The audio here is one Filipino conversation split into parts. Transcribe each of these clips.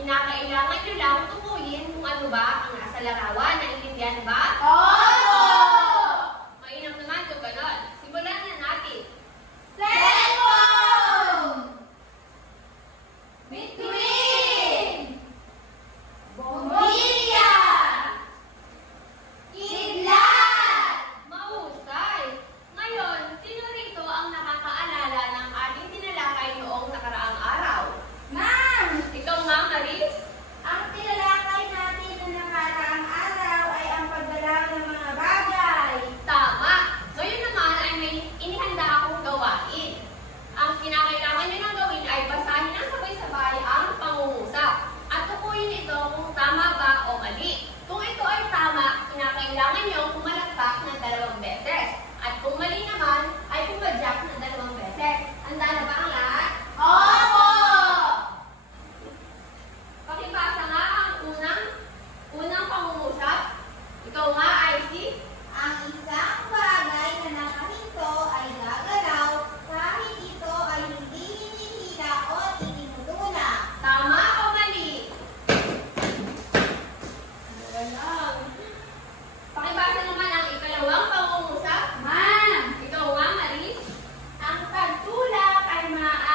Kinakailangan nyo lang tukuyin kung ano ba ang nasa larawan. Naintindihan ba? Oo! Mainam naman kung ganon. Simulan na natin. Cellphone! Bituin! Bombilya! Kidlat! Mahusay! Ngayon, sino rito ang nakakaalala ng ating tinalakay noong nakaraang araw? Ma'am! Ikaw nga, Maris? Ang tinalakay natin na nakaraang araw ay ang pagdalaw ng mga bagay. Tama! Ngayon naman ay may inihanda akong gawain. Ang kinakailangan nyo nang gawin ay basahin ng sabay-sabay ang pangungusap at tukuyin ito kung tama ba o mali. Kung ito ay tama, kinakailangan nyo pumalakpak ng 2 beses. At kung mali naman, ay pumadyak ng 2 beses. Handa na ba ang lahat? Opo! Pakibasa nga ang unang pangungusap. Ikaw nga, Icy. Ang isang bagay na nakahinto ay gagalaw kahit ito ay hindi hinihila o itinutulak. Tama o mali? Walang. Pakibasa naman ang ikalawang pangungusap. Ma'am! Ikaw nga, Maris. Ang pagtulak ay maaari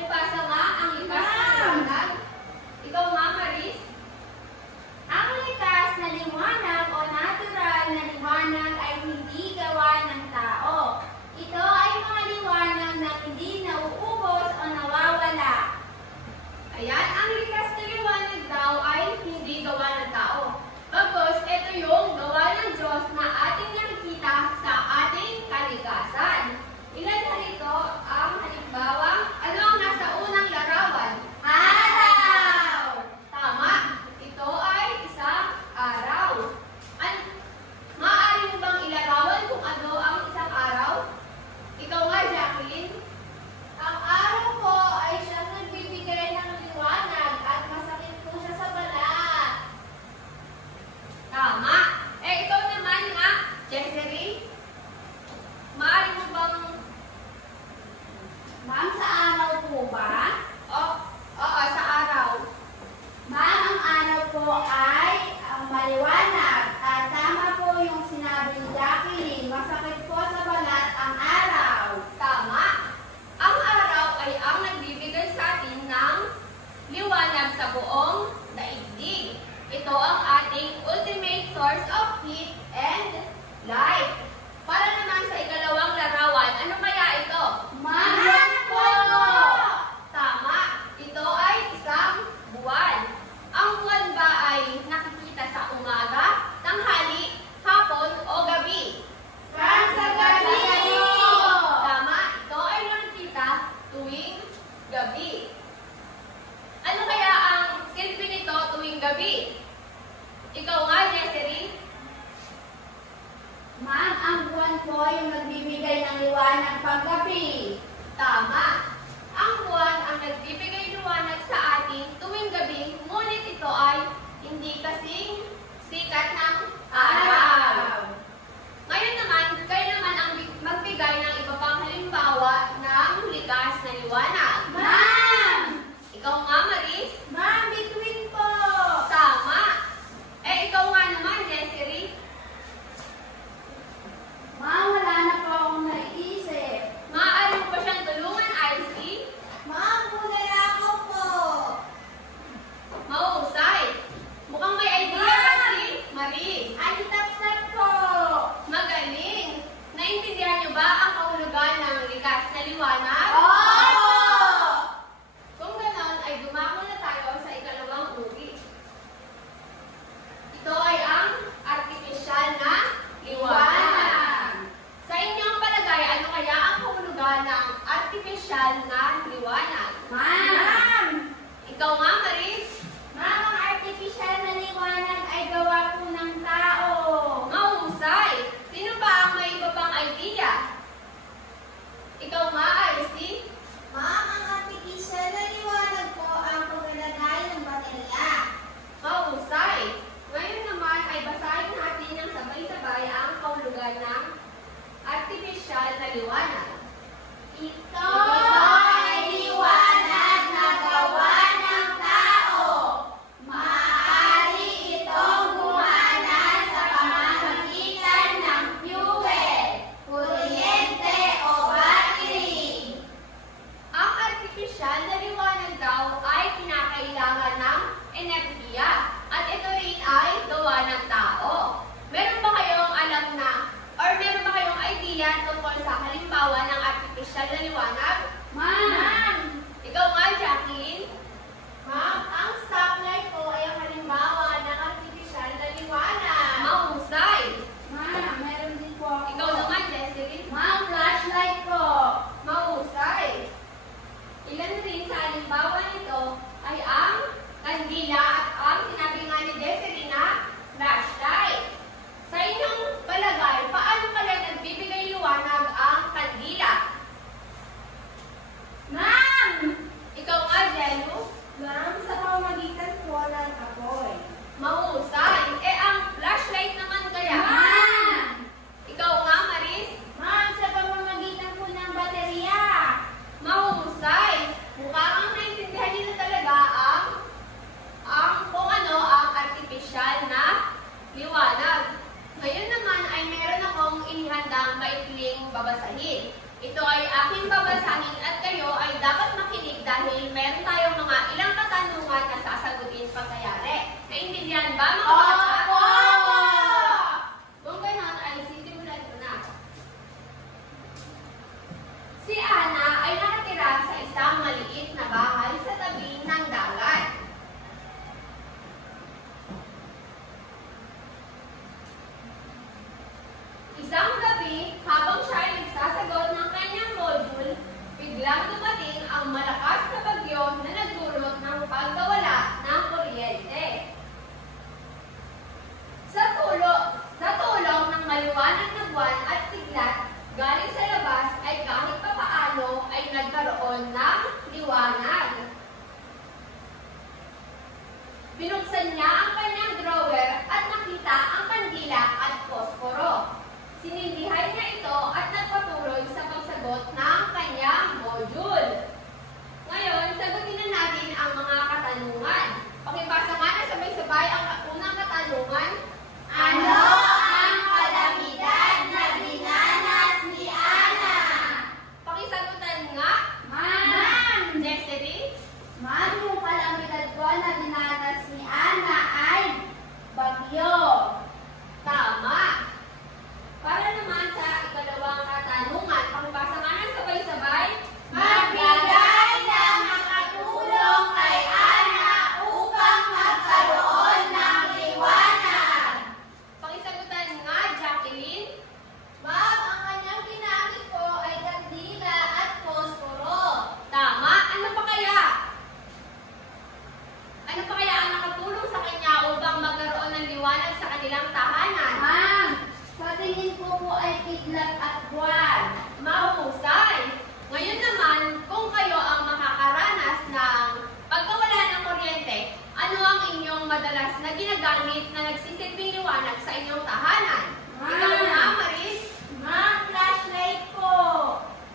pakipasa nga ang likas na liwanag. Ikaw nga, Maris. Ang likas na liwanag o natural na liwanag ay hindi gawa ng tao. Ito ay mga liwanag na hindi nauubos o nawawala. Ayan, ang likas na liwanag daw ay hindi gawa ng tao. Bagkus, ito yung gawa ng Diyos na ating nakikita sa ating kalikasan. Ilan narito ang halimbawa? Ano ang nasa unang larawan? Araw! Tama! Ito ay isang araw. Maaari mo bang ilarawan kung ano ang isang araw? Ikaw nga, Jacqueline. Ang araw po ay siyang nagbibigay ng liwanag at masakit po siya sa balat. Tama! Ikaw naman nga, Jessery. Maaari mo bang... Ma'am, sa araw po ba? Oo, sa araw. Ma'am, ang araw po ay maliwanag. At tama po yung sinabi ni Jacqueline, masakit po sa balat ang araw. Tama! Ang araw ay ang nagbibigay sa atin ng liwanag sa buong daigdig. Ito ang ating ultimate source of heat and light. Para naman sa ikalawang larawan, ano kaya ito? Ma'am po! Tama! Ito ay isang buwan. Ang buwan ba ay nakikita sa umaga, tanghali, hapon o gabi? Sa gabi po! Tama! Ito ay nakikita tuwing gabi. Ano kaya ang silbi nito tuwing gabi? Ikaw nga, Jessery. Ma'am, ang buwan po yung nagbibigay ng liwanag paggabi. Tama! Ang buwan ang nagbibigay liwanag sa atin tuwing gabi, ngunit ito ay hindi kasing sikat ng araw. Ngayon naman, kayo naman ang magbigay ng iba pang halimbawa ng likas na liwanag. Ma'am! Ikaw nga, Maris. Ma'am, bituin po! Tama! Ikaw nga naman, Jessery. Ma'am, wala na po akong naiisip. Maaari mo pa siyang tulungan, Icy? Ma'am, muna na ako po. Mahusay. Mukhang may idea kasi, Maris. Ay, tap-tap po. Magaling. Naintindihan niyo ba ang kahulugan ng likas na liwanag? Oo! Kung ganon, ay dumako na tayo sa ikalawang uri. Ito ay ang artificial na liwanag. Sa inyong palagay, ano kaya ang kahulugan ng artificial na liwanag? Ma'am! Ikaw nga, Maris. Ma'am, ang artificial na liwanag ay gawa po ng tao. Mahusay. Sino pa ang may iba pang idea? Ikaw nga, Icy. Ma'am, ang artificial na liwanag po ang paglalagay ng baterya. Mahusay. Ngayon naman ay basahin natin ng sabay-sabay ang kahulugan ng artificial na liwanag. Ito ay liwanag na gawa ng tao. Maaari itong gumana sa pamamagitan ng fuel, kuryente o battery. Ang artificial na liwanag daw ay kinakailangan ng enerhiya at ito rin ay gawa ng tao. Meron ba kayong alam na or meron ba kayong idea tungkol sa halimbawa ng artificial na liwanag? Ma'am! Ikaw nga, Jacqueline. Ma'am, ang stoplight po ay ang halimbawa ng artificial na liwanag. Mahusay. Ma'am, meron din po ako. Ikaw naman, Jessery. Ma'am, flashlight po. Mahusay. Ilan rin sa halimbawa nito ay ang kandila at ang sinabi nga ni Jessery na flashlight. Sa inyong palagay, paano pala nagbibigay liwanag ang kandila? Ma'am! Ikaw nga, Jello. Ma'am, sa pamamagitan po ng apoy. Mahusay. Ang flashlight naman kaya? Ma'am! Ikaw nga, Maris. Ma'am, sa pamamagitan po ng baterya. Mahusay. Mukha kang naintindihan nila talaga kung ano ang artificial na liwanag. Ngayon naman ay meron akong inihandang maikling babasahin. Ito ay aking babasahin at kayo ay dapat makinig dahil ang malakas na bagyo na nagdulot ng pagkawala ng kuryente. Sa tulong ng maliwanag na buwan at kidlat galing sa labas ay kahit papaano ay nagkaroon ng liwanag. Binuksan niya ang kanyang drawer at nakita ang kandila at posporo. Sinindihan niya ito at nagpatuloy sa pagsagot ng kanyang module. Ngayon, sagutin na natin ang mga katanungan. Pakibasa nga na sabay-sabay ang unang katanungan. Ano ang kalamidad na dinanas ni Ana? Pakisagutan nga. Ma'am! Jessery? Ma'am, yung kalamidad ko na dinanas ni Ana ay bagyo. Tama. Para naman sa ikalawang katanungan, pakibasa nga na sabay-sabay. Magbigay ng makatulong kay Ana upang magkaroon ng liwanag. Pakisagutan nga, Jacqueline. Ma'am, ang kanyang ginamit ko ay kandila at posporo. Tama. Ano pa kaya? Ano pa kaya ang nakatulong sa kanya upang magkaroon ng liwanag sa kanilang tahanan? Ma'am, sa tingin ko po ay kidlat at buwan. Mahusay. Ngayon naman, kung kayo ang makakaranas ng pagkawala ng kuryente, ano ang inyong madalas na ginagamit na nagsisilbing liwanag sa inyong tahanan? Ikaw na, Maris. Ma'am, flashlight po.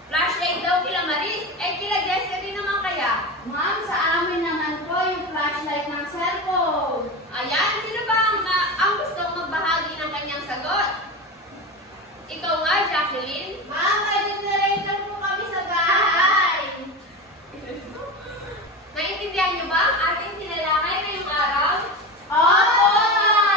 Flashlight daw kila Maris. Eh, kila Jessery naman kaya? Ma'am, sa amin naman po yung flashlight ng cellphone. Ayan, sino ba ang gustong magbahagi ng kanyang sagot? Ikaw nga, Jacqueline. Ma'am, may generator po kami sa bahay. Naintindihan niyo ba ang ating tinalakay ngayong araw? Opo!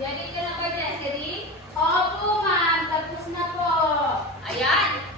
Ready ka na ba, Desiree? Opo, ma'am. Tapos na po. Ayan.